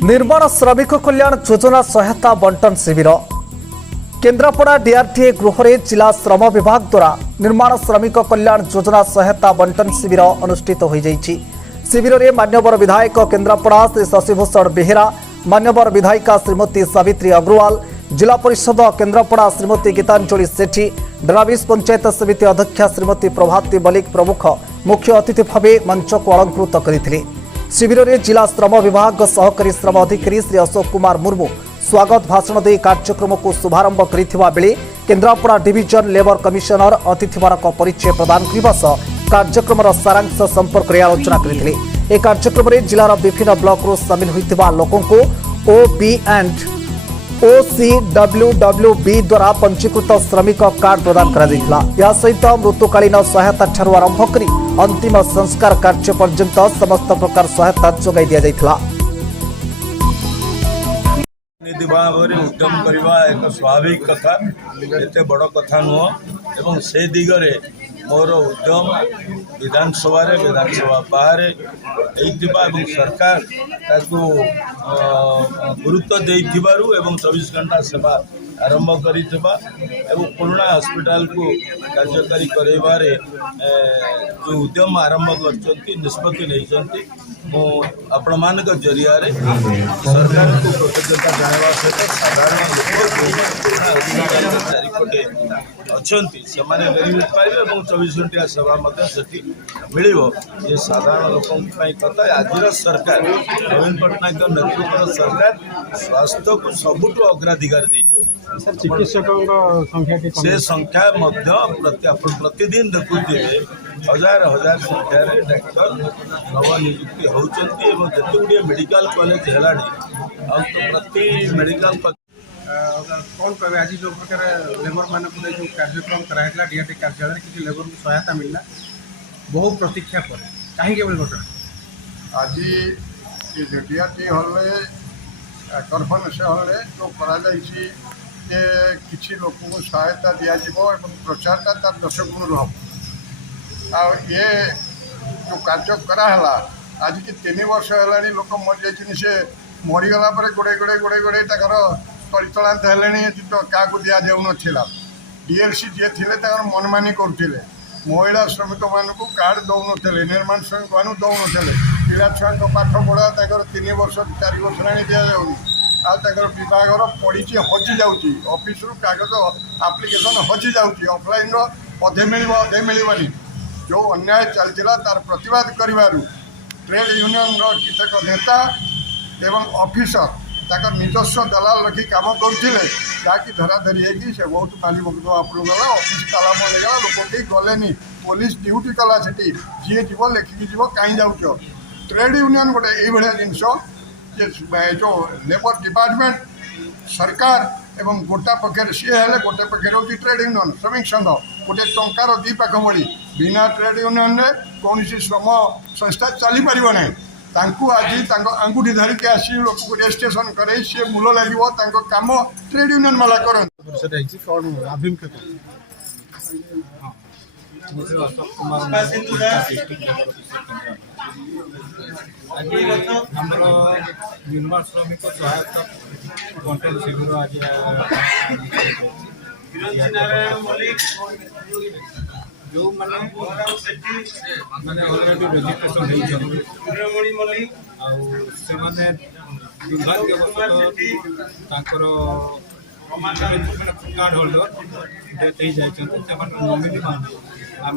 निर्माण श्रमिक कल्याण योजना सहायता बंटन शिविर केन्द्रापड़ा डीआरटीए गृह जिला श्रम विभाग द्वारा निर्माण श्रमिक कल्याण योजना सहायता बंटन शिविर अनुष्ठित हो शिविर में मान्यवर विधायक केन्द्रापड़ा श्री शशिभूषण बेहेरा, मान्यवर विधायिका श्रीमती सावित्री अग्रवाल, जिला परिषद केन्द्रापड़ा श्रीमती गीतांजलि सेठी, डराविश पंचायत समिति अध्यक्षा श्रीमती प्रभाती मल्लिक प्रमुख मुख्य अतिथि भाव मंच को अलंकृत करते। शिविर में जिला श्रम विभाग सहकारी श्रम अधिकारी श्री अशोक कुमार मुर्मू स्वागत भाषण दे कार्यक्रम को शुभारंभ करिथिबा बेले केन्द्रापड़ा डिविजन लेबर कमिशनर अतिथिमानक परिचय प्रदान करने सह कार्यक्रम सारांश संपर्क में आलोचना करते। एक कार्यक्रम में जिलार विभिन्न ब्लॉक सामिल होइतिबा लोकों को ओबी एंड OCWWB द्वारा पंजीकृत श्रमिक कार्ड प्रदान करा सहित मृत्युकालीन सहायता ठारू आरंभ करी अंतिम संस्कार कार्य पर्यंत समस्त प्रकार सहायता जोगाई दिया जाइथिला। निधि भाव में उद्यम करवा एक स्वाभाविक कथा, एते बड़ कथा नुह एवं से दिगरे मोर उद्यम विधानसभा बाहर एवं सरकार ताकू गुरुत्व देइथिबारु एवं 24 घंटा सेवा आरंभ करिथिबा एवं पुराना हॉस्पिटल को कार्यकारी करैबारे जो उद्यम आरंभ करचंती निष्पत्ति नहीं आपण मान जरिया सरकार को कृतज्ञता जनावा सहित साधारण लोक चारिपटे अच्छा से बेनिफिट पाइबे और 24 घंटा सेवा मिल ये साधारण लोकों कथा। आज सरकार नवीन पट्टनायक नेतृत्व सरकार स्वास्थ्य को सबुठ अग्राधिकार से संख्या प्रतिदिन देखुए हजार हजार संख्यार डाक्तर नवनियुक्ति होती जिते गुड़े मेडिकल कॉलेज है प्रति मेडिकल कौन कहे आज जो प्रकार लेबर मान जो कार्यक्रम कराला डीआरटी कार्यालय किसी लेबर को सहायता मिलना बहु प्रतीक्षा पर कहीं घटना आज डीआरटी हल कन्फरेन्स हल जो किसी लोक को सहायता दिज्व प्रचारटा तार 10 गुण हम ये जो कार्य कराला आज की 3 वर्ष है लोक मरी जाए से मरीगला गोड़े गोड़े गोड़े गोड़े तर तलितलांत है तो क्या दि जाऊला डीएलसी जी थे मनमानी करुले महिला श्रमिक मानक कार्ड दौन निर्माण श्रमिक मान दौन पिला छुआ पाठ पढ़ा 3 वर्ष 4 वर्ष दि जाऊनी विभाग पड़ी हजि जाऊँगी ऑफिस रु कागज आप्लिकेशन हजि जाऊँगी ऑफलाइन अधे मिल अधे मिलनी जो अन्याय चलता तार प्रतिवाद कर ट्रेड यूनियन कितक नेता एवं ऑफिसर ताकर निजस्व दलाल रखी काम करते जहाँकि धराधरी होगी से बहुत पानी बगद आपको गला ऑफिस ताला बंद लोक कहीं गले पुलिस ड्यूटी कला से जी जीव लेखिकी जीव कहीं जाऊँ ट्रेड यूनियन गोटे ये जिनस जो लेबर डिपार्टमेंट सरकार एवं गोटा पक्षर सी है गोटे पक्षर हूँ ट्रेड यूनियन श्रमिक संघ गोटे टंकार 2 पाख बड़ी बिना ट्रेड यूनियन में कौन श्रम संस्था चली पार ना आज आंगुठी धरिकी आसी लोक को रजिस्ट्रेशन करे सी मूल लगे कम ट्रेड यूनियन वाला कर निर्माण श्रमिक सहायता बंटन शिविर आज जो मैंने already registration card holder death हो नॉमिनी आम